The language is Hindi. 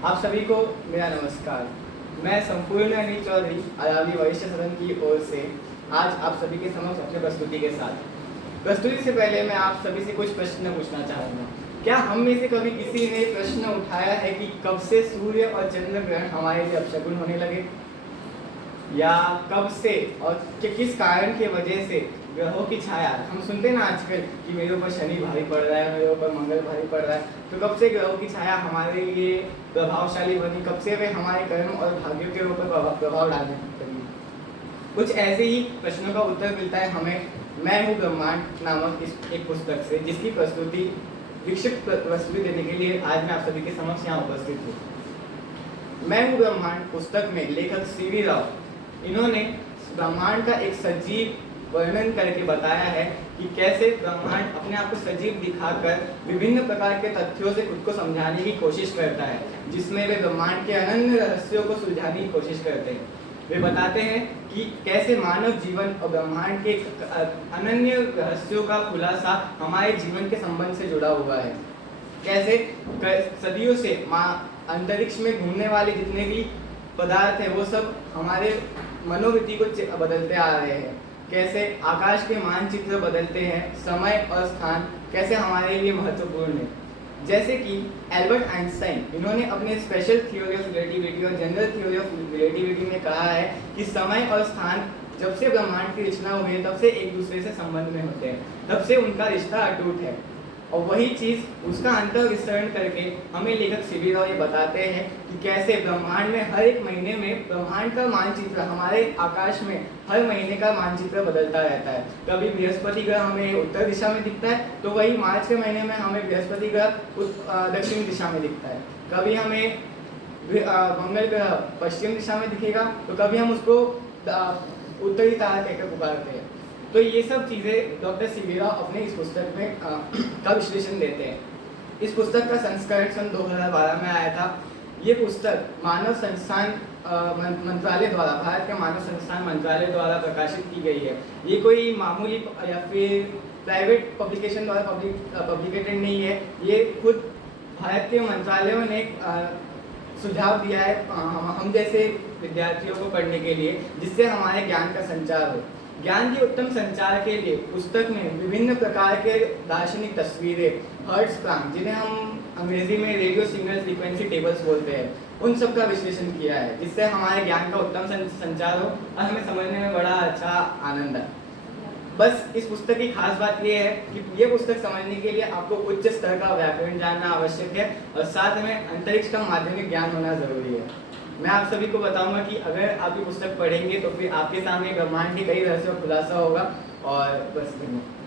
आप सभी को मेरा नमस्कार। मैं संपूर्ण अनिल चौधरी आगामी वरिष्ठ सदन की ओर से आज आप सभी के समक्ष अपने प्रस्तुति के साथ। प्रस्तुति से पहले मैं आप सभी से कुछ प्रश्न पूछना चाहूँगा। क्या हम में से कभी किसी ने प्रश्न उठाया है कि कब से सूर्य और चंद्र ग्रहण हमारे लिए अपशकुन होने लगे, या कब से और किस कारण की वजह से ग्रहों की छाया, हम सुनते हैं ना आजकल कि मेरे ऊपर शनि भारी पड़ रहा है, मेरे ऊपर मंगल भारी पड़ रहा है, तो कब से ग्रहों की छाया हमारे लिए प्रभावशाली बनी, कब से वे हमारे कर्म और भाग्यों के ऊपर प्रभाव डालने लगी। कुछ ऐसे ही प्रश्नों का उत्तर मिलता है हमें मैं हूँ ब्रह्मांड नामक इस एक पुस्तक से, जिसकी प्रस्तुति विकसित प्रस्तुति देने के लिए आज मैं आप सभी के समक्ष यहाँ उपस्थित हूँ। मैं हूँ ब्रह्मांड पुस्तक में लेखक सीवी राव इन्होंने ब्रह्मांड का एक सजीव वर्णन करके बताया है कि कैसे ब्रह्मांड अपने आप को सजीव दिखाकर विभिन्न प्रकार के तथ्यों से खुद को समझाने की कोशिश करता है, जिसमें वे ब्रह्मांड के अनन्य रहस्यों को सुलझाने की कोशिश करते हैं। वे बताते हैं कि कैसे मानव जीवन और ब्रह्मांड के अनन्य रहस्यों का खुलासा हमारे जीवन के संबंध से जुड़ा हुआ है। कैसे सदियों से अंतरिक्ष में घूमने वाले जितने भी पदार्थ हैं वो सब हमारे मनोवृत्ति को बदलते आ रहे हैं। कैसे आकाश के मानचित्र बदलते हैं, समय और स्थान कैसे हमारे लिए महत्वपूर्ण है। जैसे कि एल्बर्ट आइंस्टाइन इन्होंने अपने स्पेशल थ्योरी ऑफ रिलेटिविटी और जनरल थ्योरी ऑफ रिलेटिविटी में कहा है कि समय और स्थान जब से ब्रह्मांड की रचना हुई है तब से एक दूसरे से संबंध में होते हैं, तब से उनका रिश्ता अटूट है। और वही चीज़ उसका अंतर विस्तरण करके हमें लेखक सीवी राव ये बताते हैं कि कैसे ब्रह्मांड में हर एक महीने में ब्रह्मांड का मानचित्र, हमारे आकाश में हर महीने का मानचित्र बदलता रहता है। कभी बृहस्पति ग्रह हमें उत्तर दिशा में दिखता है, तो वही मार्च के महीने में हमें बृहस्पति ग्रह दक्षिण दिशा में दिखता है। कभी हमें मंगल ग्रह पश्चिम दिशा में दिखेगा, तो कभी हम उसको उत्तरी तारा कहकर पुकारते हैं। तो ये सब चीज़ें डॉक्टर सीवी राव अपने इस पुस्तक में का विश्लेषण देते हैं। इस पुस्तक का संस्करण सन 2012 में आया था। ये पुस्तक मानव संस्थान मंत्रालय द्वारा, भारत के मानव संस्थान मंत्रालय द्वारा प्रकाशित की गई है। ये कोई मामूली या फिर प्राइवेट पब्लिकेशन द्वारा पब्लिकेटेड नहीं है। ये खुद भारत के मंत्रालयों ने सुझाव दिया है हम जैसे विद्यार्थियों को पढ़ने के लिए, जिससे हमारे ज्ञान का संचार हो। ज्ञान के उत्तम संचार के लिए पुस्तक में विभिन्न प्रकार के दार्शनिक तस्वीरें, हर्ट्ज़, जिन्हें हम अंग्रेजी में रेडियो सिग्नल फ्रीक्वेंसी टेबल्स बोलते हैं, उन सब का विश्लेषण किया है, जिससे हमारे ज्ञान का उत्तम संचार हो और हमें समझने में बड़ा अच्छा आनंद है। बस इस पुस्तक की खास बात ये है कि ये पुस्तक समझने के लिए आपको उच्च स्तर का व्याकरण जानना आवश्यक है और साथ में अंतरिक्ष का माध्यमिक ज्ञान होना जरूरी है। मैं आप सभी को बताऊंगा कि अगर आप ये पुस्तक पढ़ेंगे तो फिर आपके सामने ब्रह्मांड के कई रहस्यों का खुलासा होगा। और बस धन्यवाद।